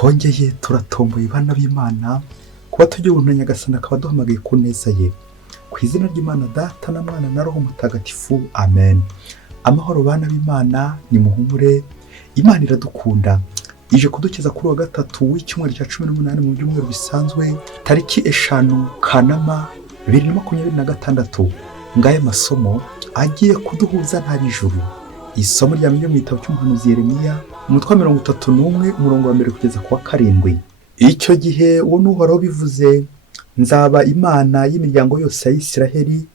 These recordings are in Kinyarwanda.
twongeye turatomboye bana b'Imana kuba tugiye ubuntu Nyagasani akaba duhamagaye ku neza ye. Ku izina ry'Imana Data na Mwana na Roho Mutagatifu, amen. Amahoro bana b'Imana, nimuhumure, Imana iradukunda. Ije kudukiza kuri wa gatatu w'icyumweru cya 18 mu byumweru bisanzwe, tariki 5 Kanama 2026. Ngaya masomo agiye kuduhuza nta bijuru. Isomo rya mu gitabo cy'umuhanuzi Yeremiya, umutwe wa 31 umurongo wa 1 kugeza ku wa 7. Icyo gihe uwo n'uhoraho bivuze, nzaba Imana y'imiryango yose ya Isiraheli,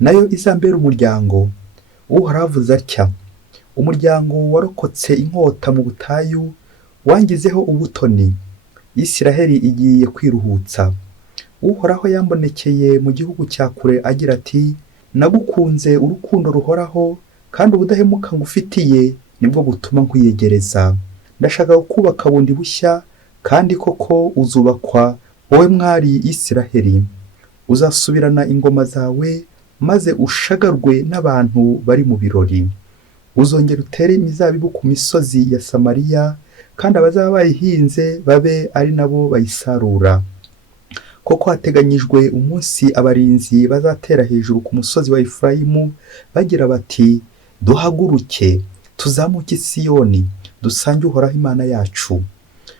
nayo izambera umuryango. Uhoraho avuze atya: umuryango warokotse inkota mu butayu wangizeho ubutoni. Isiraheli igiye kwiruhutsa. Uhoraho yambonekeye mu gihugu cya kure agira ati: nagukunze urukundo ruhoraho, kandi ubudahemuka ngufitiye nibwo butuma nkwiyegereza. Ndashaka kubaka bundi bushya, kandi koko uzubakwa, wowe mwari Isiraheli. Uzasubirana ingoma zawe, maze ushagarwe n'abantu bari mu birori. Uzongera utere imizabibu ku misozi ya Samariya, kandi abazaba bayihinze babe ari nabo bayisarura. Koko hateganyijwe umunsi abarinzi bazatera hejuru ku musozi wa Efurayimu, bagira bati: duhaguruke tuzamuke i Siyoni, dusange Uhoraho Imana yacu.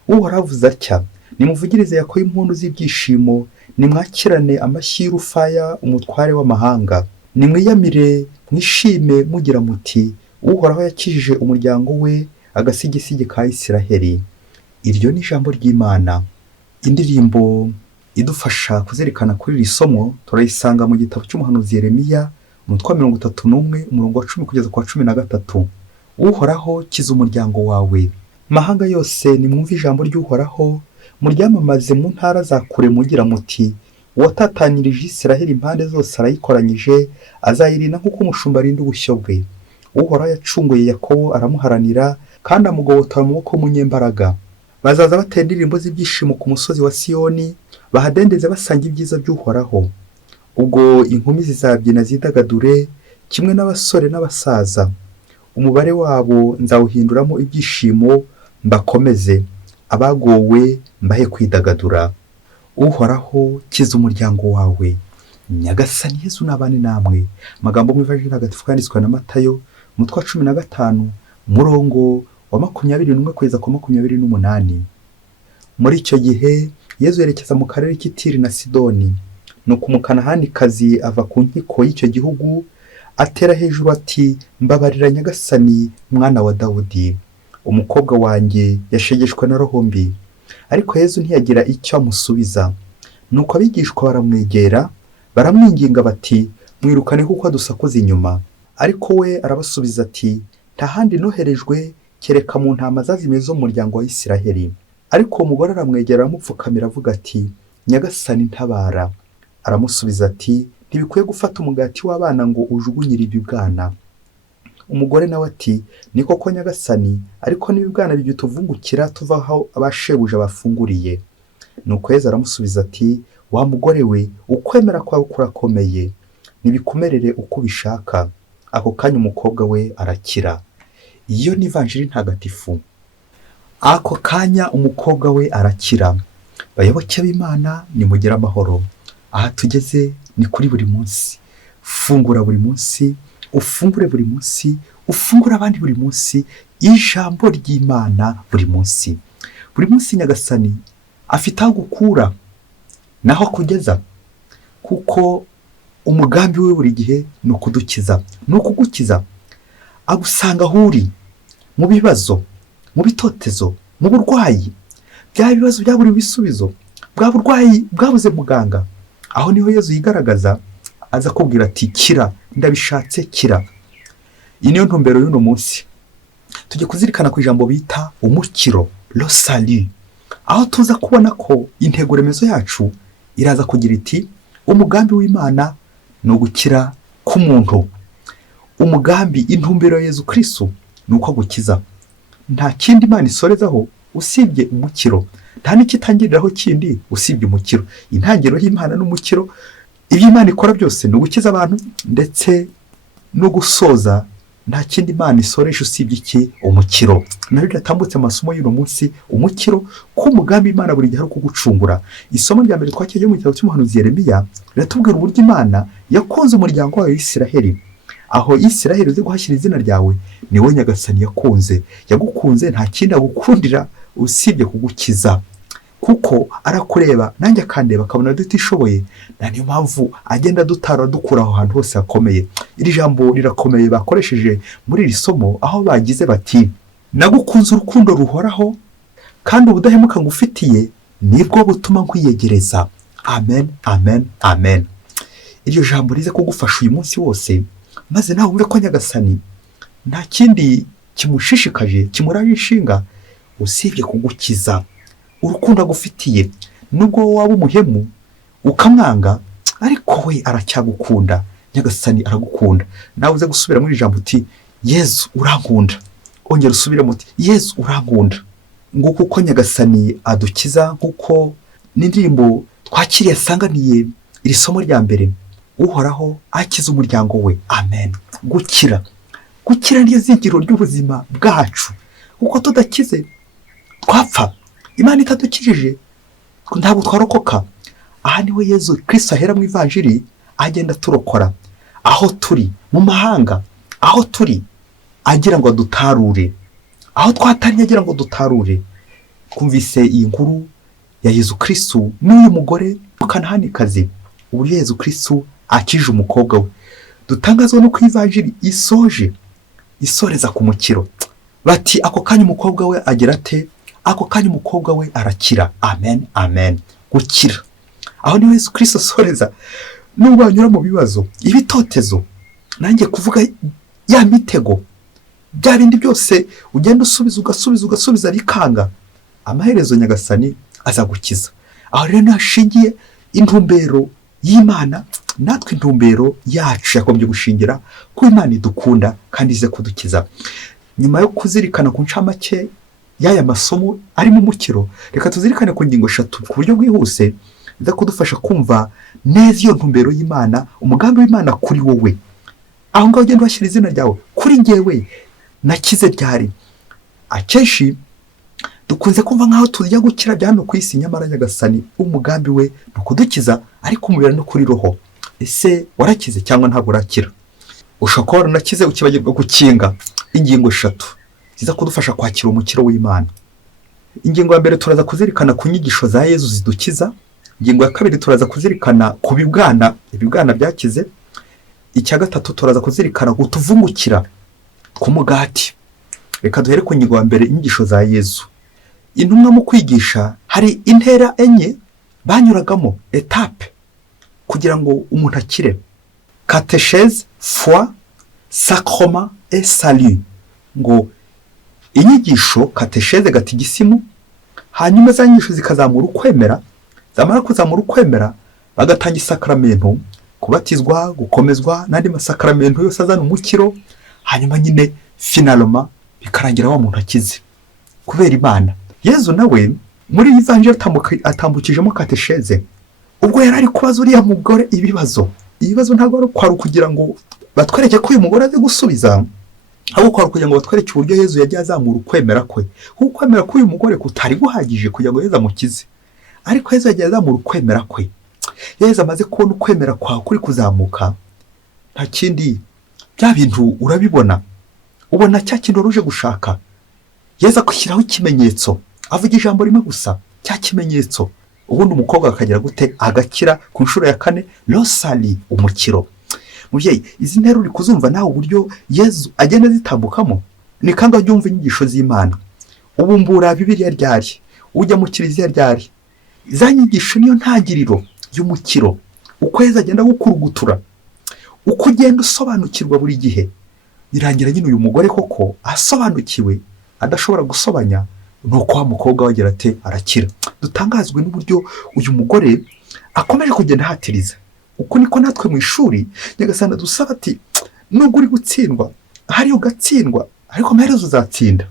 Uhoraho avuze atya: nimuvugirize Yakobo impundu z'ibyishimo, nimwakirane amashyi y'urufaya umutware w'amahanga. Nimwiyamire mwishime mugira muti: Uhoraho yakijije umuryango we agasigisigi ka Isiraheli. Iryo ni ijambo ry'Imana. Indirimbo idufasha kuzirikana kuri iri somo turayisanga mu gitabo cy'umuhanuzi Yeremiya, umutwe wa 31 umurongo wa 10 kugeza ku wa 13. Uhoraho kiza umuryango wawe. Mahanga yose nimwumve ijambo ry'Uhoraho, muryamamaze mu ntara za kure mugira muti: uwatatanyirije Isiraheli impande zose arayikoranyije, azayirinda nk'uko umushumba arinda ubushyo bwe. Uhoraho yacunguye Yakobo aramuharanira, kandi amugobotora mu maboko y'umunyembaraga. Bazaza batera indirimbo z'ibyishimo ku musozi wa Siyoni, bahadendeze basanga ibyiza by'Uhoraho. Ubwo inkumi zizabyina zidagadure, kimwe n'abasore n'abasaza. Umubare wabo nzawuhinduramo ibyishimo, mbakomeze. Abagowe mbahe kwidagadura. Uhoraho kiza umuryango wawe. Nyagasani Yesu nabane namwe. Magambo mu Ivanjili ntagatifu yanditswe na Matayo, umutwe wa 15 umurongo wa 21 kugeza ku 28. Muri icyo gihe Yesu yerekeza mu karere k'Itiri na Sidoni. Nuko Umukanahani ava ku nkiko y'icyo gihugu, atera hejuru ati: mbabarira Nyagasani, mwana wa Dawudi, umukobwa wanjye yashegeshwe na roho mbi. Ariko Yesu ntiyagira icyo amusubiza. Nuko abigishwa baramwegera, baramwinginga bati: mwirukane kuko adusakuza inyuma. Ariko we arabasubiza ati: nta handi noherejwe kereka mu ntama zazimiye zo mu muryango wa Isiraheli. Ariko uwo mugore aramwegera aramupfukamira avuga ati: Nyagasani ntabara. Aramusubiza ati: ntibikwiye gufata umugati w'abana ngo ujugunyire ibibwana. Umugore nawe ati: ni koko Nyagasani, ariko n'ibibwana bijya tuvungukira tuva aho abashebuja bafunguriye. Nuko Yesu aramusubiza ati: wa mugore we, ukwemera kwawe kurakomeye, nibikumerere uko ubishaka. Ako kanya umukobwa we arakira. Iyo ni Ivanjili ntagatifu. Ako kanya umukobwa we arakira. Bayoboke b'Imana, nimugire amahoro. Aha tugeze ni kuri buri munsi. Fungura buri munsi, ufungure buri munsi, ufungura abandi buri munsi, ijambo ry'Imana buri munsi. Buri munsi Nyagasani afite aho gukura naho kugeza, kuko umugambi we buri gihe ni ukudukiza, ni ukugukiza. Agusanga aho uri, mu bibazo, mu bitotezo, mu burwayi, bya bibazo byaburi bisubizo, bwa burwayi bwabuze muganga. Aho niho Yesu yigaragaza, aza kubwira ati: kira, ndabishatse, kira. Iyi niyo ntumbero y'uno munsi. Tujye kuzirikana ku ijambo bita umukiro, le salut. Aho tuza kubona ko intego remezo yacu iraza kugira iti: umugambi w'Imana ni ugukira k'umuntu. Umugambi, intumbero ya Yesu Kristo ni uko gukiza. Nta kindi Imana isorezaho usibye umukiro. Nta n'ikitangiriraho kindi usibye umukiro. Intangiriro y'Imana n'umukiro. Ibyo Imana ikora byose ni ugukiza abantu, ndetse no gusoza nta kindi Imana isoresha usibye iki? Umukiro. Nabyo byatambutse amasomo y'uno munsi, umukiro, ko umugambi Imana buri gihe ari kugucungura. Isomo rya mbere twakiye mu gitabo cy'umuhanuzi Yeremiya riratubwira uburyo Imana yakunze umuryango wayo Isiraheli. Aho Isiraheli uzi guhashyira izina ryawe, ni wowe Nyagasani yakunze. Yagukunze nta kindi agukundira usibye kugukiza, kuko arakureba nanjye akandeba akabona dutishoboye. Niyo mpamvu agenda dutara dukura aho hantu hose hakomeye. Iri jambo rirakomeye bakoresheje muri iri somo, aho bagize bati nagukunze urukundo ruhoraho, kandi ubudahemuka ngufitiye nibwo butuma nkwiyegereza. Amen, amen, amen. Iryo jambo rize kugufasha uyu munsi wose, maze nawe wumve ko Nyagasani nta kindi kimushishikaje, kimuraje inshinga usibye kugukiza. Urukundo agufitiye, nubwo waba umuhemu ukamwanga, ariko we aracyagukunda. Nyagasani aragukunda. Nawe uze gusubira muri ijambo uti Yezu urankunda, ongera usubire muti Yezu urankunda. Nguko uko Nyagasani adukiza, nkuko n'indirimbo twakiriye asanganiye iri somo rya mbere. Uhoraho akiza umuryango we. Amen. Gukira, gukira niyo zingiro ry'ubuzima bwacu, kuko tudakize twapfa. Imana itadukijije ntabwo twarokoka. Aha niwe Yezu Kristo ahera mu ivanjiri agenda turokora. Aho turi mu mahanga, aho turi agira ngo dutarure, aho twatanye agira ngo dutarure. Kumvise iyi nkuru ya Yezu Kristo n'uyu mugore w'Umukananikazi, uburyo Yezu Kristo akije umukobwa we. Dutangazwa no ku ivanjiri isoreza ku mukiro. Bati ako kanya umukobwa we agira ate? Ako kanya umukobwa we arakira. Amen, amen. Gukira, aho ni Yesu Kristo asoreza. Nubwo banyura mu bibazo, ibitotezo, nanjye kuvuga ya mitego, bya bindi byose ugenda ugasubiza bikanga, amaherezo Nyagasani azagukiza. Aho rero nashingiye intumbero y'Imana, natwe intumbero yacu yakombye gushingira ko Imana idukunda kandi ize kudukiza. Nyuma yo kuzirikana ku ncamake y'aya masomo arimo umukiro, reka tuzirikane ku ngingo 3 ku buryo bwihuse biza kudufasha kumva neza iyo ntumbero y'Imana, umugambi w'Imana kuri wowe. Aho ngaho ugenda washyira izina ryawe kuri njyewe nakize ryari. Akenshi dukunze kumva nkaho tujya gukira bya hano ku isi, nyamara Nyagasani umugambi we ni ukudukiza, ariko umubiri no kuri roho. Ese warakize cyangwa ntabwo urakira? Ushaka ko waranakize ukibagirwa gukinga. Ingingo 3 ziza kudufasha kwakira umukiro w'Imana. Ingingo ya mbere turaza kuzirikana ku nyigisho za Yezu zidukiza. Ingingo ya kabiri turaza kuzirikana ku ibibwana byakize. Icya gatatu turaza kuzirikana gutuvungukira ku mugati. Reka duhere ku ngingo ya mbere, inyigisho za Yezu. Intumwa mu kwigisha hari intera enye banyuragamo, etape, kugira ngo umuntu akire. Catéchèse, foi, sacrement et salut. Ngo inyigisho catéchèse gatigisimu, hanyuma za nyigisho zikazamura ukwemera, zamara kuzamura ukwemera bagatanga isakramento, kubatizwa, gukomezwa n'andi masakramento yose azana umukiro, hanyuma nyine finalement bikarangira wa muntu akize kubera Imana. Yezu nawe muri ivanjiri atambukijemo catéchèse, ubwo yari ari kubaza uriya mugore ibibazo ntabwo ari kwari kugira ngo batwereke ko uyu mugore azi gusubiza, ahubwo kwari kugira ngo batwereke uburyo Yezu yagiye azamura ukwemera kwe. Ukwemera k'uyu mugore kutari guhagije kugira ngo Yezu amukize, ariko Yezu yagiye azamura ukwemera kwe. Yezu amaze kubona ukwemera kwawe kuri kuzamuka, nta kindi, bya bintu urabibona, ubona cya kintu ruje gushaka. Yezu akushyiraho ikimenyetso, avuga ijambo rimwe gusa, cya kimenyetso, ubundi umukobwa akagira gute? Agakira ku nshuro ya 4, rosali, umukiro. Mubyeyi, izi ntero uri kuzumva nawe uburyo Yezu agenda zitambukamo, ni kandi abyumva inyigisho z'Imana. Ubumbura Bibiliya ryari, ujya mu kiliziya ryari, za nyigisho niyo ntagiriro y'umukiro. Uko Yezu agenda gukurugutura, uko ugenda usobanukirwa buri gihe, birangira nyine uyu mugore koko asobanukiwe, adashobora gusobanya, nuko wa mukobwa wagira ate? Arakira. Dutangazwe n'uburyo uyu mugore akomeje kugenda hatiriza. Uko niko natwe mu ishuri Nyagasani dusaba ati nubwo uri gutsindwa, hari ugatsindwa, ariko amaherezo uzatsinda.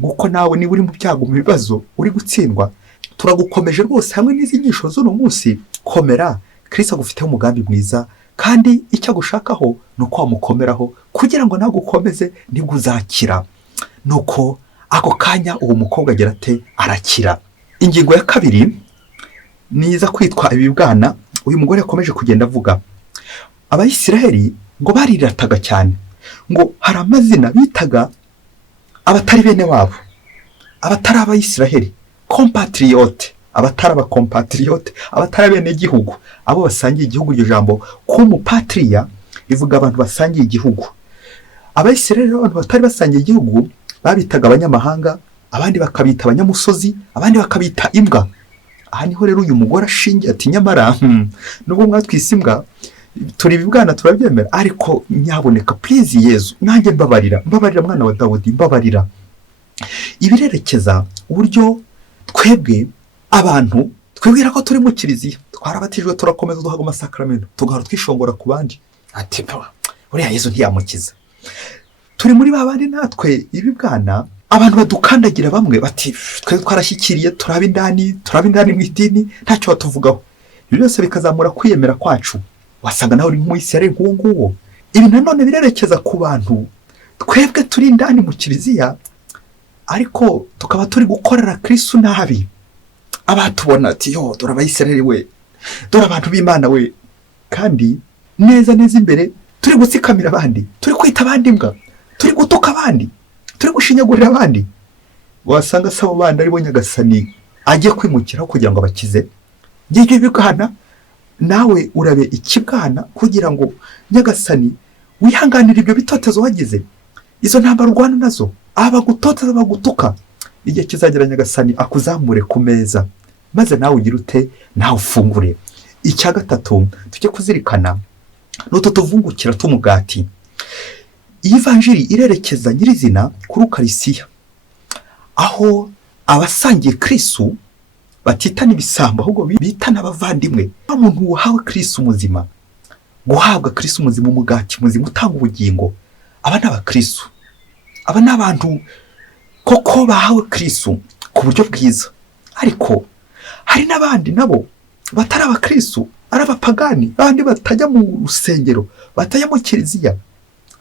Nguko nawe niba uri mu byago, mu bibazo, uri gutsindwa, turagukomeje rwose hamwe n'izi nyigisho z'uno munsi. Komera, Kristo agufiteho umugambi mwiza, kandi icyo agushakaho ni uko wamukomeraho kugira ngo nawe ukomeze nibwo uzakira. Nuko ako kanya uwo mukobwa agira ate arakira. Ingingo ya kabiri niza kwitwa ibibwana. Uyu mugore yakomeje kugenda avuga Abayisiraheli ngo barirataga cyane, ngo hari amazina bitaga abatari bene wabo, abatari Abayisiraheli, compatriote, abatari abakompatriote, abatari bene gihugu, abo basangiye igihugu. Iryo jambo kumupatria bivuga abantu basangiye igihugu. Abayisiraheli abantu batari basangiye igihugu babitaga abanyamahanga, abandi bakabita abanyamusozi, abandi bakabita imbwa. Aha niho rero uyu mugore ashingiye ati nyamara nubwo mwatwise imbwa turi ibibwana turabyemera, ariko nyaboneka please Yezu nanjye mbabarira mwana wa Dawudi, mbabarira. Ibirerekeza uburyo twebwe abantu twibwira ko turi mu kiliziya, twarabatijwe turakomeza duhaga amasakramentu, tugahora twishongora ku bandi ati uriya Yezu ntiyamukiza. Turi muri babandi natwe ibibwana abantu badukandagira bamwe bati twe twarashyikiriye turaba indani mu idini ntacyo batuvugaho. Ibi byose bikazamura kwiyemera kwacu, wasanga nawe uri nk'Umuyisiraheli nk'uwo nguwo. Ibi nanone birerekeza ku bantu twebwe turi indani mu kiliziya ariko tukaba turi gukorera Kristo nabi. Abatubona ati yo dore Abayisiraheli we, dore abantu b'Imana we, kandi neza imbere turi gutsikamira abandi, turi kwita abandi imbwa, turi gutuka abandi, turi gushinyagurira abandi. Wasanga sabo bandi ari bo Nyagasani agiye kwimukiraho kugira ngo abakize. Ngibyo bigana nawe urabe ikibwana kugira ngo Nyagasani wihanganire ibyo bitotezo wagize, izo ntambara urwana nazo, abagutoteza bagutuka. Igihe kizagera Nyagasani akuzamure ku meza, maze nawe ugira ute, nawe ufungure. Icya gatatu tujye kuzirikana n'utu tuvungukira tw'umugati. Iyi vanjiri irerekeza nyirizina kuri Ukarisiya, aho abasangiye Kristo batitana ibisambo ahubwo bitana abavandimwe. Umuntu wahawe Kristo muzima, guhabwa Kristo muzima, umugati muzima utanga ubugingo, aba n'abakristo, aba n'abantu koko bahawe Kristo ku buryo bwiza. Ariko hari n'abandi nabo batari abakristo, ari abapagani, abandi batajya mu rusengero, batajya mu kiliziya.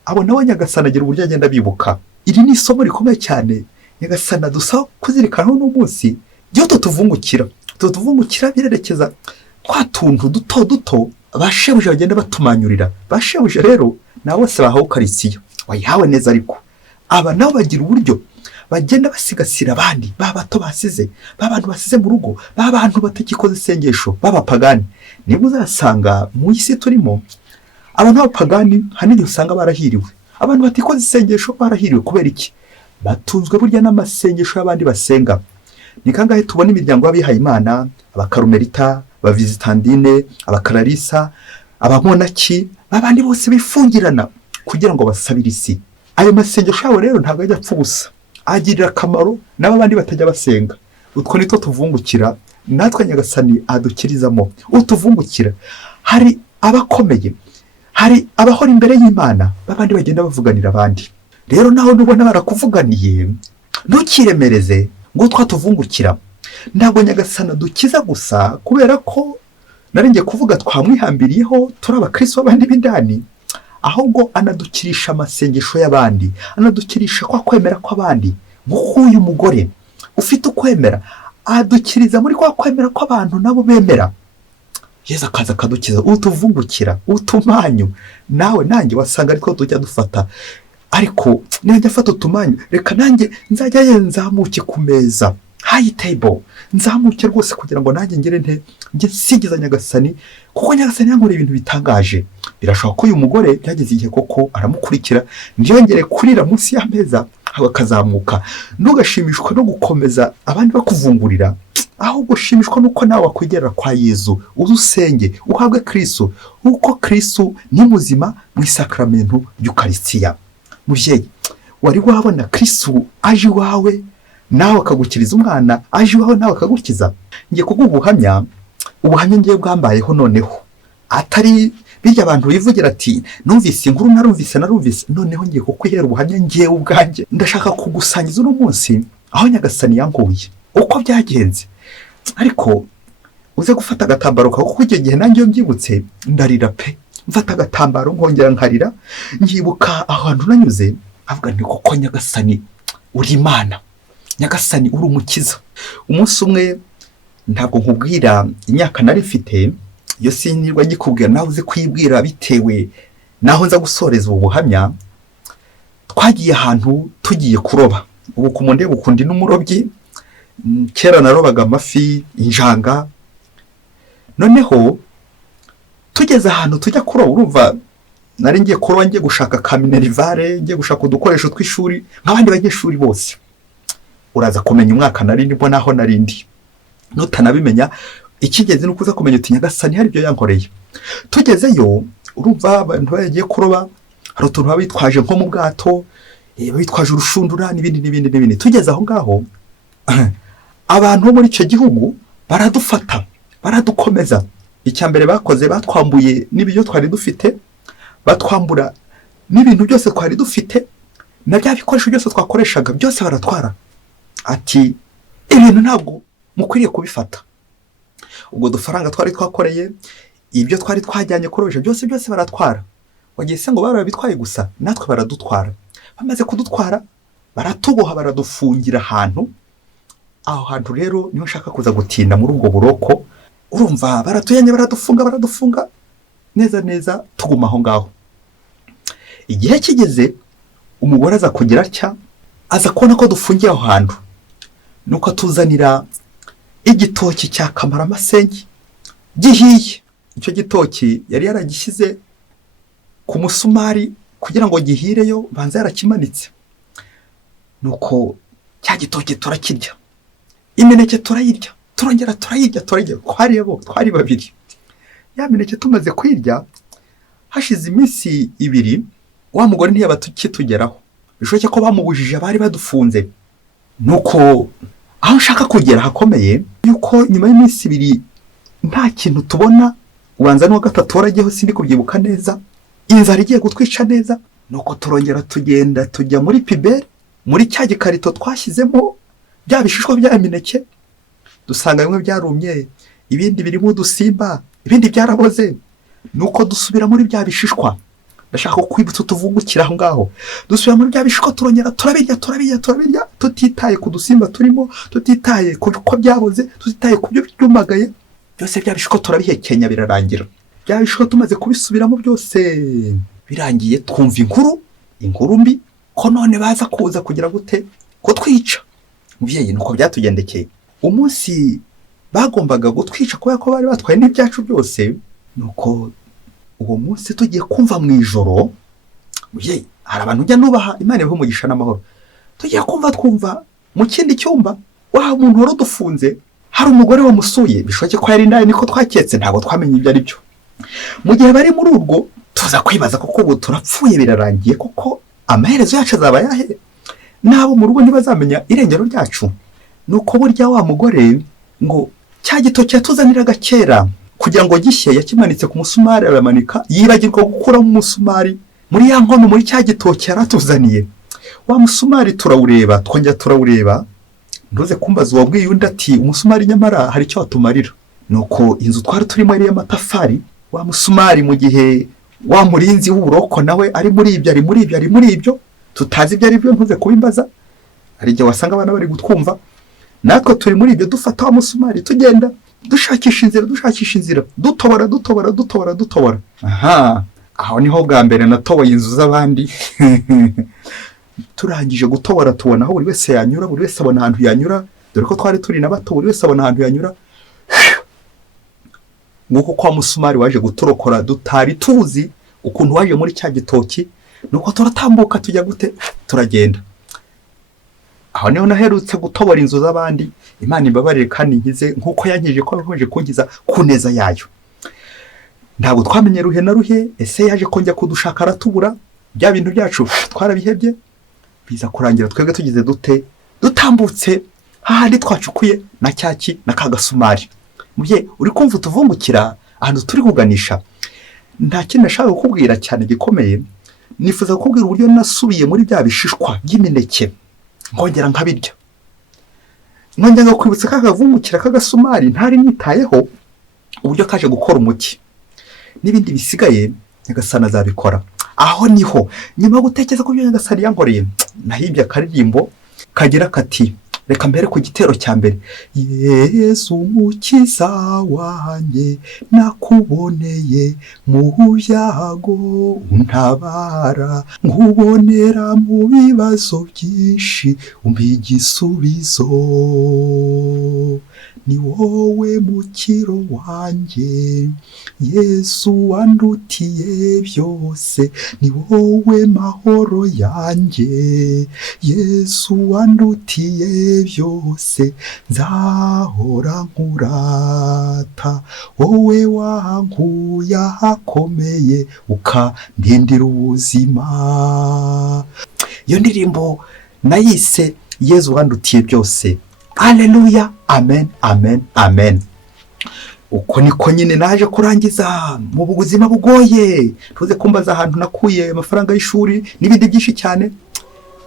Abo nabo Nyagasani agira uburyo agenda bibuka. Iri ni isomo rikomeye cyane Nyagasani adusaba kuzirikana n'umunsi. Iyo tutuvungukira birerekeza kwa tuntu duto bashebuja bagenda batumanyurira. Bashebuja rero nawe bose bahawe Ukarisiya, wayihawe neza, ariko aba nabo bagira uburyo bagenda basigasira abandi, babato basize, babantu basize mu rugo, babantu batakikoze isengesho, babapagani. Nibwo uzasanga mu isi turimo abantu b'abapagani hanini usanga barahiriwe. Abantu batikoze isengesho barahiriwe kubera iki? Batunzwe burya n'amasengesho y'abandi basenga. Ni kangahe tubona imiryango y'abihaye Imana, abakarumelita, abavizitandine, abakararisa, abamonaki, babandi bose bifungirana kugira ngo basabire isi. Ayo masengesho yabo rero ntabwo ajya apfa ubusa, agirira akamaro n'abandi batajya basenga. Utwo nitwo tuvungukira natwe Nyagasani adukirizamo. Utuvungukira hari abakomeye, hari abahora imbere y'Imana, babandi bagenda bavuganira abandi. Rero naho nubona barakuvuganiye ntukiremereze ngo twatuvungukira. Ntabwo Nyagasani dukiza gusa kubera ko naringiye kuvuga twamwihambiriyeho turi abakristo b'abandi b'indani, ahubwo anadukirisha amasengesho y'abandi, anadukirisha kwa kwemera kw'abandi. Nk'uyu mugore ufite ukwemera adukiriza muri kwa kwemera kw'abantu nabo bemera. Yesu akaza akadukiza. Utuvungukira, utumanyu nawe nanjye wasanga ariko tujya dufata. Ariko nanjye afata utumanyu, reka nanjye nzajya nzamuke ku meza, high table, nzamuke rwose kugira ngo nanjye ngere njye sigiza Nyagasani, kuko Nyagasani yankora ibintu bitangaje. Birashoboka ko uyu mugore byageze igihe koko aramukurikira, ntiyongere kurira munsi y'ameza akazamuka. Ntugashimishwe no gukomeza abandi bakuvungurira, ahubwo ushimishwa nuko nawe wakwigerera kwa Yezu, uzusenge, uhabwe Kristo, uko Kristo ni muzima mu isakramentu ry'Ukarisiya. Muvyeyi, wari wabona Kristo aje iwawe nawe akagukiriza, umwana aje iwawe nawe akagukiza? Ngiye kugubuhamya, ubuhamya ngiye bwambayeho noneho, atari birya abantu bivugira ati numvise inkuru narumvise, noneho ngiye kukwihera ubuhamya ngiye ubwanjye. Ndashaka kugusangiza uno munsi aho Nyagasani yankuye, uko byagenze. Ariko uze gufata agatambaro kawe, kuko icyo gihe nanjye iyo mbyibutse ndarira pe. mfata agatambaro nkongera nkarira, nyibuka ahantu nanyuze avuga nti koko Nyagasani uri Imana, Nyagasani uri umukiza. Umunsi umwe ntabwo nkubwira imyaka nari mfite, iyo sinirwa ngikubwira nawe uzi kwibwira bitewe naho nza gusoreza ubu buhamya. Twagiye ahantu tugiye kuroba, ubu kumunde bukundi n'umurobyi, kera narobaga amafi, injanga. Noneho tugeze ahantu tujya kuroba, urumva nari ngiye kuroba, ngiye gushaka kaminerivare, ngiye gushaka udukoresho tw'ishuri nk'abandi banyeshuri bose. Uraza kumenya umwaka nari ndimo naho narindi, nutanabimenya ikigeze nukuza kumenya uti Nyagasani hari ibyo yankoreye. Tugezeyo urumva abantu bagiye kuroba, hari utuntu babitwaje nko mu bwato, bitwaje urushundura n'ibindi. Tugeze aho ngaho abantu bo muri icyo gihugu baradufata, baradukomeza. Icya mbere bakoze batwambuye n'ibyo twari dufite, batwambura n'ibintu byose twari dufite, na bya bikoresho byose twakoreshaga byose baratwara. Ati ibintu ntabwo mukwiriye kubifata. Ubwo dufaranga twari twakoreye, ibyo twari twajyanye kuroresha byose baratwara. Wagiye se ngo barabitwaye gusa, natwe baradutwara. Bamaze kudutwara baratuboha, baradufungira ahantu. Aho hantu rero niho nshaka kuza gutinda muri ubwo buroko. Urumva baratuyanye, baradufunga neza, tuguma aho ngaho. Igihe kigeze umugore aza kugira atya, aza kubona ko dufungiye aho hantu, nuko atuzanira igitoki cya kamaramasenge gihiye. Icyo gitoki yari yaragishyize ku musumari kugira ngo gihireyo, banza yarakimanitse. Nuko cya gitoki turakirya, imineke turayirya, turongera turayirya. Twari babiri. Ya mineke tumaze kwirya, hashize iminsi 2 wa mugore ntiyaba tukitugeraho. Bishoboke ko bamubujije, bari badufunze. Nuko aho nshaka kugera hakomeye yuko nyuma y'iminsi 2 nta kintu tubona, ubanza no gatatu waragiyeho sindi kubyibuka neza, inzara igiye gutwica neza. Nuko turongera tugenda tujya muri pibere, muri cya gikarito twashyizemo bya bishishwa bya mineke, dusanga bimwe byarumye, ibindi birimo udusimba, ibindi byaraboze. Nuko dusubira muri bya bishishwa, ndashaka kwibutsa tuvungukira aho ngaho. Dusubira muri bya bishishwa, turongera turabirya, tutitaye ku dusimba turimo, tutitaye ku ko byaboze, tutitaye ku byo byumagaye. Byose bya bishishwa turabihekenya, birarangira. Bya bishishwa tumaze kubisubiramo byose birangiye, twumva inkuru mbi ko none baza kuza kugira gute ko twica. Muvyeyi nuko byatugendekeye. Umunsi bagombaga gutwica kubera ko bari batwaye n'ibyacu byose. Nuko uwo munsi tugiye kumva mu ijoro, muvyeyi hari abantu ujya nubaha, Imana ibahe umugisha n'amahoro, tugiye twumva mu kindi cyumba wa muntu wari udufunze hari umugore wamusuye. Bishoboke ko yari indaya, niko twaketse, ntabwo twamenye ibyo ari byo. Mu gihe bari muri ubwo tuza kwibaza koko ubu turapfuye, birarangiye koko amaherezo yacu azaba yahe, nabo mu rugo ntibazamenya irengero ryacu. Nuko burya wa mugore ngo cya gitoki yatuzaniraga kera kugira ngo gishye, yakimanitse ku musumari, aramanika, yibagirwa gukura mu musumari muri ya nkono, muri cya gitoki yaratuzaniye. Wa musumari turawureba, twongera turawureba, ntuze kumbaza uwabwiye undi ati umusumari nyamara hari icyo watumarira. Nuko inzu twari turimo yari y'amatafari, wa musumari mu gihe wa murinzi w'uburoko nawe ari muri ibyo tutazi ibyo ari byo, ntuze kubimbaza. Hari igihe wasanga abana bari gutwumva, natwe turi muri ibyo, dufata wa musumari tugenda dushakisha inzira, dutobora. Aha, aho niho bwa mbere natoboye inzu z'abandi. Turangije gutobora tubona aho buri wese yanyura, buri wese abona ahantu yanyura, dore ko twari turi na bato, buri wese abona ahantu yanyura. Nuko kwa musumari waje gutorokora, dutari tuzi ukuntu waje muri cya gitoki. Nuko turatambuka tujya gute, turagenda. Aho niho naherutse gutobora inzu z'abandi. Imana imbabarire kandi nkize nkuko yankije ko yakomeje kungiza ku neza yayo. Ntabwo twamenye ruhe na ruhe, ese yaje kongera kudushaka aratubura, bya bintu byacu twarabihebye. Biza kurangira twebwe tugize dute, dutambutse hahandi twacukuye na cyaki na kagasumari. Mubye uri kumva tuvungukira ahantu turi kuganisha. Nta kintu nashaka kukubwira cyane gikomeye, nifuza kukubwira uburyo nasubiye muri bya bishishwa by'imineke, ngongera nkabirya. Nongera kwibutsa kagavungukira kagasumari ntari nitayeho uburyo kaje gukora umuti. N'ibindi bisigaye nyagasani azabikora. Aho niho nyuma yo gutekereza ko ibyo nyagasani yankoreye nahimbye akaririmbo kagira kati, reka mbere ku gitero cya mbere: Yesu umukiza wanjye nakuboneye mu byago untabara, nkubonera mu bibazo byinshi umpa igisubizo, ni wowe mukiro wanjye Yesu wandutiye byose, ni wowe mahoro yanjye Yesu wandutiye byose, nzahora nkurata wowe wankuye ahakomeye ukandindira ubuzima. Iyo ndirimbo nayise Yesu wandutiye byose. Haleluya, amen, amen, amen. Uko niko nyine naje kurangiza mu buzima bugoye, tuze kumbaza ahantu nakuye amafaranga y'ishuri n'ibindi byinshi cyane,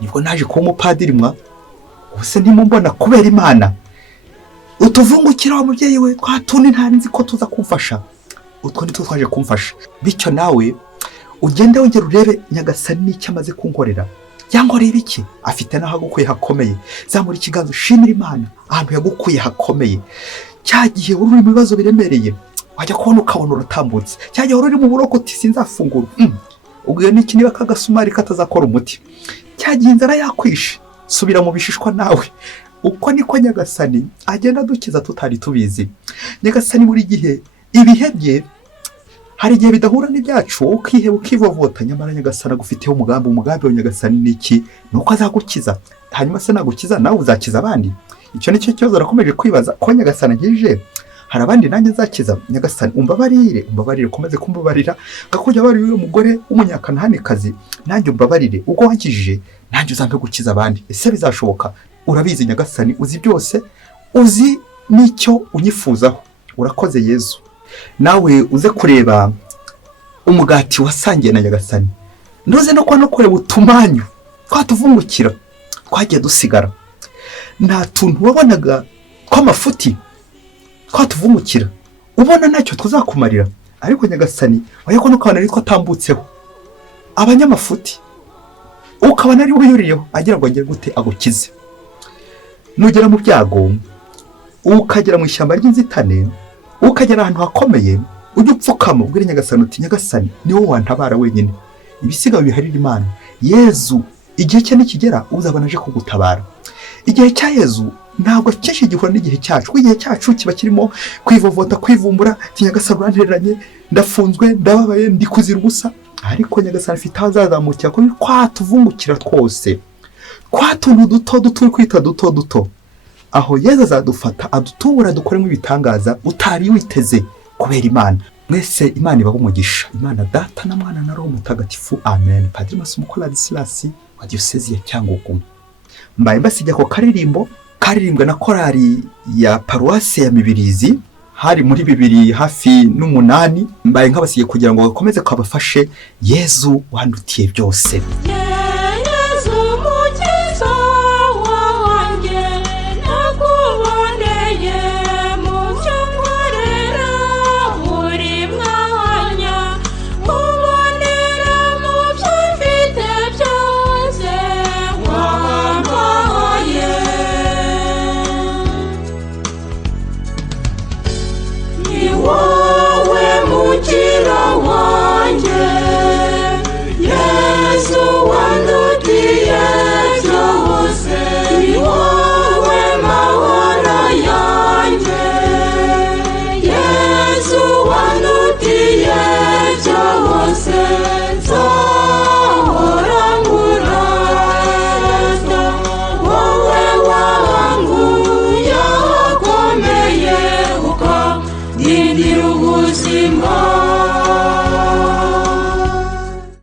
nibwo naje kuba umupadiri mwa. Ubuse ntimumbona kubera Imana. Utuvungukira wa mubyeyi we, twatundi ntari nzi ko tuza kumfasha, utwo ni twaje kumfasha. Bityo nawe ugende wongera urebe nyagasani n'icyo amaze kunkorera. Yankorera iki? Afite naho agukuye hakomeye. Zamura ikiganza ushimira Imana ahantu yagukuye hakomeye. Cyagihe uri mu bibazo biremereye, wajya kubona ukabona uratambutse. Cyagihe uri mu buroko uti sinzafungura, ubwo n'iki niba kagasumari katazakora umuti. Cyagihe inzara yakwishe, subira mu bishishwa nawe. Uko niko nyagasani agenda dukiza tutari tubizi. Nyagasani buri gihe ibihe bye, hari igihe bidahura n'ibyacu, ukiheba ukivovota, nyamara nyagasani agufiteho umugambi. Umugambi wa nyagasani niki? Nuko azagukiza. Hanyuma se nagukiza nawe uzakiza abandi? Icyo nicyo kibazo arakomeje kwibaza, ko nyagasani agije hari abandi nanjye nzakiza. Nyagasani umbabarire, umbabarire, komeze kumbabarira gakujya bari uyu mugore w'umunyakananikazi, nanjye umbabarire, ubwo wankijije nanjye uzampe gukiza abandi. Ese bizashoboka? Urabizi nyagasani, uzi byose, uzi n'icyo unyifuzaho. Urakoze Yesu. Nawe uze kureba umugati wasangiye na nyagasani, ndoze no kureba utumanyu twatuvungukira twagiye dusigara. Nta tuntu wabonaga tw'amafuti twatuvungukira, ubona ntacyo tuzakumarira, ariko nyagasani wayako n'ukabona nitwo atambutseho abanyamafuti, ukabona ari we yuriyeho agira ngo agere gute agukize. Nugera mu byago, ukagera mu ishyamba ry'inzitane, ukagera ahantu hakomeye, ujye upfukama ubwire nyagasani uti, nyagasani ni wowe wantabara wenyine, ibisigaye biharira Imana. Yezu igihe cye nikigera uzabona aje kugutabara. Igihe cya Yezu ntabwo cyinshi gihura n'igihe cyacu. Igihe cyacu kiba kirimo kwivovota, kwivumbura, nyagasani urantereranye, ndafunzwe, ndababaye, ndi kuzira ubusa. Ariko nyagasani afite azazamukira kuri twatuvungukira twose, kwa tuntu duto duto kwita duto duto. Aho Yezu azadufata adutubura dukoremo ibitangaza utari witeze kubera Imana. Mwese Imana ibahe umugisha. Imana Data na Mwana na Roho Mutagatifu, amen. Padiri Masumukola Disilasi wa Diocese ya Cyangugu. Mbaye mbasijya ko karirimbo karirimbwe na korali ya Paruwasi ya Mibirizi, hari muri 2008. Mbaye nkabasiye kugira ngo bakomeze kabafashe Yezu wandutiye byose.